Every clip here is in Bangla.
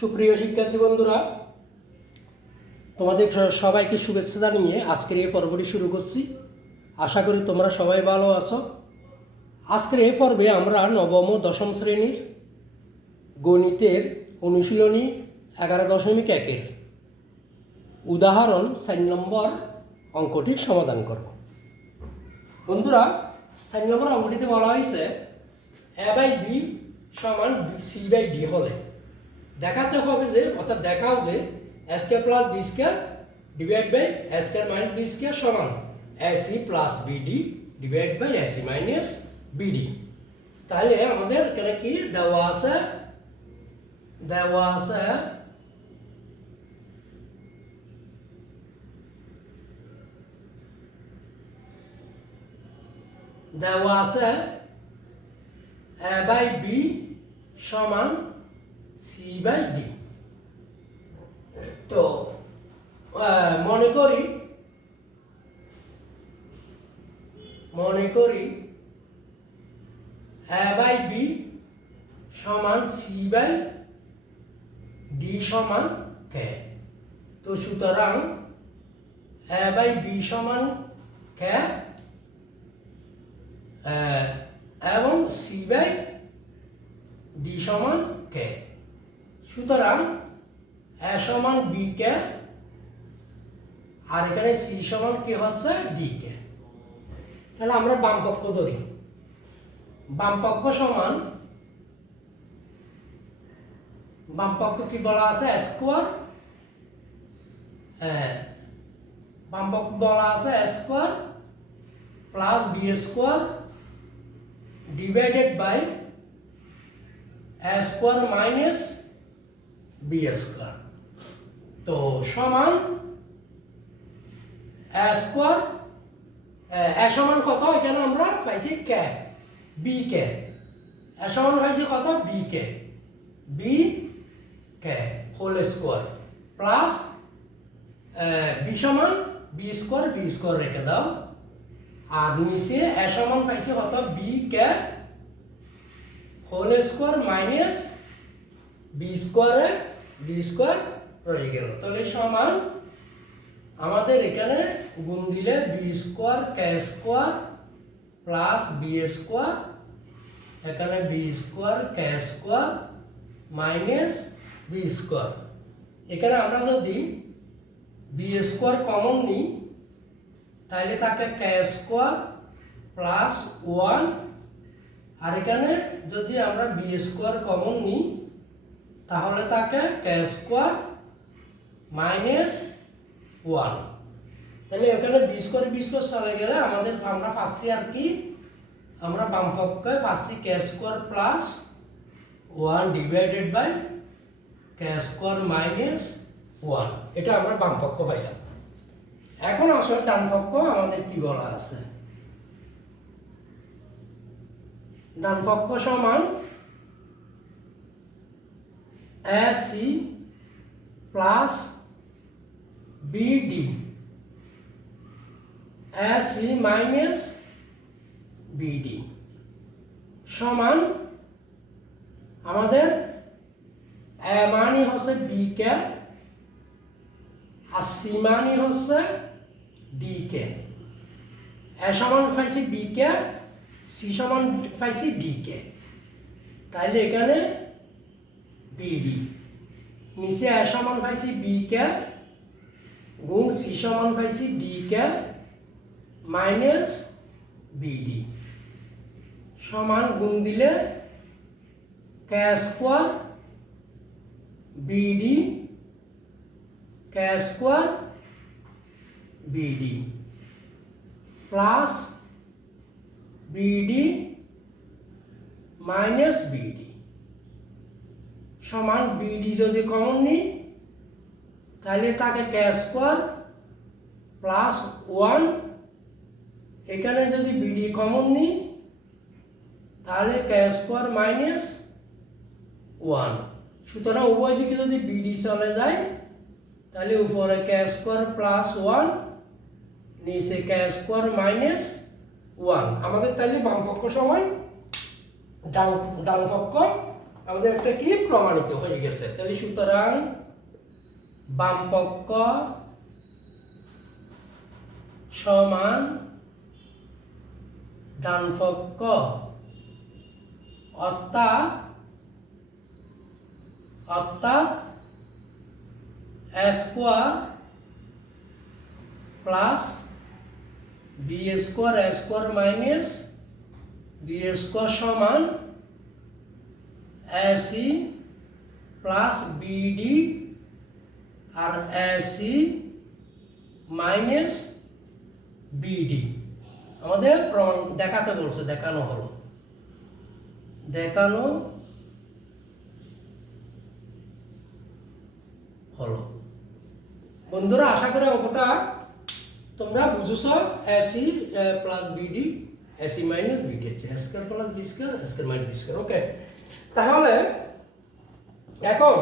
সুপ্রিয় শিক্ষার্থী বন্ধুরা, তোমাদের সবাইকে শুভেচ্ছা জানিয়ে আজকের এই পর্বটি শুরু করছি। আশা করি তোমরা সবাই ভালো আছো। আজকের এই পর্বে আমরা নবম ও দশম শ্রেণীর গণিতের অনুশীলনী 11.1 উদাহরণ 4 নম্বর অঙ্কটি সমাধান করব। বন্ধুরা, 4 নম্বর অঙ্কটিতে বলা হয়েছে a/b সমান c/d হলে দেখাতে হবে যে, অর্থাৎ দেখাও যে a square plus b square divide by a square minus b square সমান ac plus bd divide by ac minus bd। তাহলে আমাদের এখানে কি দেওয়া আছে? দেওয়া আছে a/b সমান c/d। তো মনে করি a/b সমান c/d সমান k। তো সুতরাং a/b সমান k এবং c/d সমান k। সুতরাং a সমান b k আর এখানে c সমান কি হচ্ছে d k। তাহলে আমরা বাম পক্ষ ধরি। বাম পক্ষ সমান, বাম পক্ষ কি বলা আছে? a স্কয়ার, বাম পক্ষ বলা আছে a square plus b square divided by a square minus b square. তো সমান a স্কয়ার, a সমান কত? এখানে আমরা পাইছি k, b k। a সমান পাইছি কত? b k whole square plus b সমান b স্কয়ার রেখে দাও। আর নিচে a সমান পাইছি কত? b k whole square minus b square রয়ে গেল। তাহলে সমান আমাদের এখানে গুণ দিলে b square k square plus b square, এখানে b square k square minus b square. এখানে আমরা যদি b স্কয়ার কমন নিই তাহলে থাকে k স্কয়ার প্লাস 1, আর এখানে যদি আমরা b স্কয়ার কমন নিই তাহলে থাকে k স্কয়ার মাইনাস 1। তাহলে এখানে b স্কয়ার চলে গেলে আমরা পাচ্ছি আর কি, আমরা বাম পক্ষে পাচ্ছি k square plus 1 divided by k square minus 1। এটা আমরা বাম পক্ষ পাইলাম। এখন আসলে ডান পক্ষ আমাদের কি বলা আছে? ডান পক্ষ সমান ac plus bd ac minus bd সমান আমাদের a মানই হচ্ছে b k আর c মানই হচ্ছে d k। a সমান পাইছি b k, c সমান পাইছি d k। তাহলে এখানে bd নিচে a সমান পাইছি b k গুণ c সমান পাইছি d k মাইনাস bd সমান গুণ দিলে k square bd k square bd plus bd minus bd সমান bd যদি কমন নিই তাহলে তাকে k স্কয়ার প্লাস 1, এখানে যদি bd কমন নিই তাহলে k স্কয়ার মাইনাস 1। সুতরাং উভয় দিকে যদি bd চলে যায় তাহলে উপরে k স্কয়ার প্লাস 1, নিচে k স্কয়ার মাইনাস 1। আমাদের তাহলে বাম পক্ষ সমান ডান পক্ষ আমাদের একটা কি প্রমাণিত হয়ে গেছে। তাহলে সুতরাং বাম পক্ষ সমান ডান পক্ষ, অর্থাৎ a square plus B square minus B square সমান এসি প্লাস বিডি আর এসি মাইনাস বিডি। আমাদের প্রমাণ দেখাতে বলছে, দেখানো হলো, দেখানো হলো। বন্ধুরা আশা করি অঙ্কটা তোমরা বুঝেছো। AC plus BD, AC minus BD হচ্ছে A square plus B square, A square minus B square. Okay, তাহলে এখন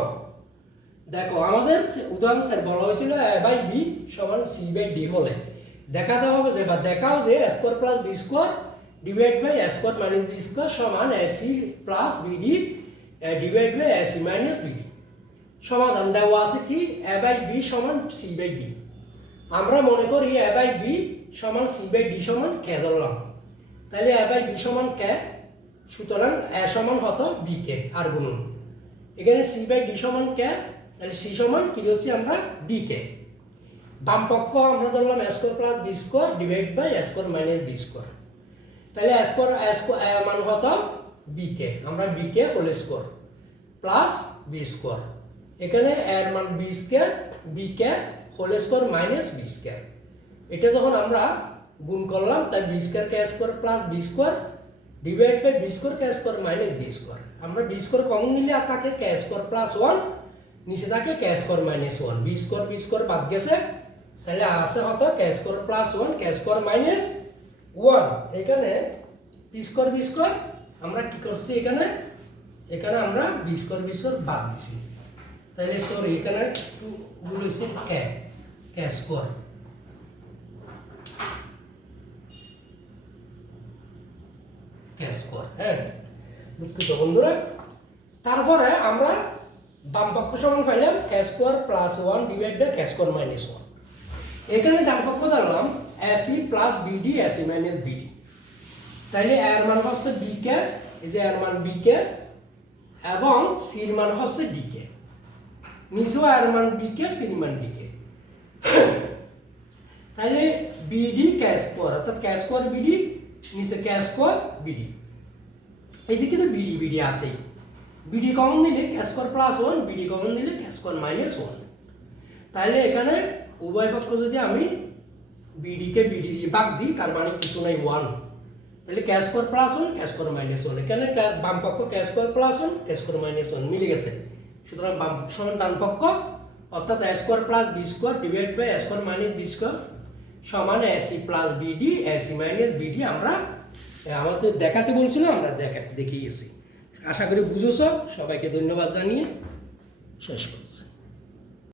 দেখো আমাদের উদাহরণ স্যার বলা হয়েছিল এ বাই বি সমান সি বাই ডি হলে দেখাতে হবে যে বা দেখাও যে A square plus B square divide by A square minus B square সমান AC plus BD divide by AC minus BD. সমাধান দেওয়া আছে কি এ বাই বি সমান সি বাই ডি। আমরা মনে করি এ বাই বি সমান সি বাই ডি সমান কে ধরলাম, তাহলে এ বাই বি সমান কে, সুতরাং এ সমান হতো বি কে আর গুণন, এখানে সি বাই ডি সমান কে, তাহলে সি সমান কি হচ্ছে আমরা ডি কে। বাম পক্ষ আমরা ধরলাম A square plus B square divide by A square minus B square, তাহলে এ স্কোয়ার মান হতো বি কে, আমরা B K whole square plus B square, এখানে এর মান B square B K whole square minus B square. এটা যখন আমরা গুণ করলাম তাই B square K square plus B square divide by B square K square minus B square. আমরা বি স্কোয়ার কমন নিলে আর থাকে কে স্কোয়ার প্লাস ওয়ান, নিচে থাকে K square minus one, B square বাদ গেছে, তাহলে আসে হতো K square plus one K square minus one. এখানে বি স্কোয়ার আমরা কি করছি, এখানে আমরা বি স্কোয়ার বাদ দিছি, তাহলে সরি এখানে বলেছি কে স্কোয়ার, হ্যাঁ দুঃখিত বন্ধুরা। তারপরে আমরা বাম পক্ষ সমান পাইলাম K square plus one divide by K square minus one. এখানে ডান পক্ষ ধরলাম AC plus BD AC minus BD, তাইলে এর মান হচ্ছে বি কে, এই যে এর মান বি কে এবং সির মান হচ্ছে ডি কে, নিচেও এর মান বি কে সির মান ডি কে, তাহলে বিডি কে স্কোয়ার অর্থাৎ কে স্কোয়ার বিডি নিচে কে স্কোয়ার বিডি, এইদিকে তো বিডি আছে, বিডি কমন নিলে K square plus one, BD common নিলে কে স্কোয়ার মাইনাস ওয়ান। তাহলে এখানে উভয় পক্ষ যদি আমি বিডি দিয়ে ভাগ দিই তার মানে কিছু নাই ওয়ান, তাহলে K square plus one K square minus one, এখানে বাম পক্ষ K square plus one K square minus one মিলে গেছে, সুতরাং বাম পক্ষ সমান ডান পক্ষ অর্থাৎ A square plus B square divide by A square minus B square সমান AC plus BD AC minus BD. আমরা আমাদের দেখাতে বলছিলাম, আমরা দেখিয়েছি। আশা করি বুঝেছ। সবাইকে ধন্যবাদ জানিয়ে শেষ করছি।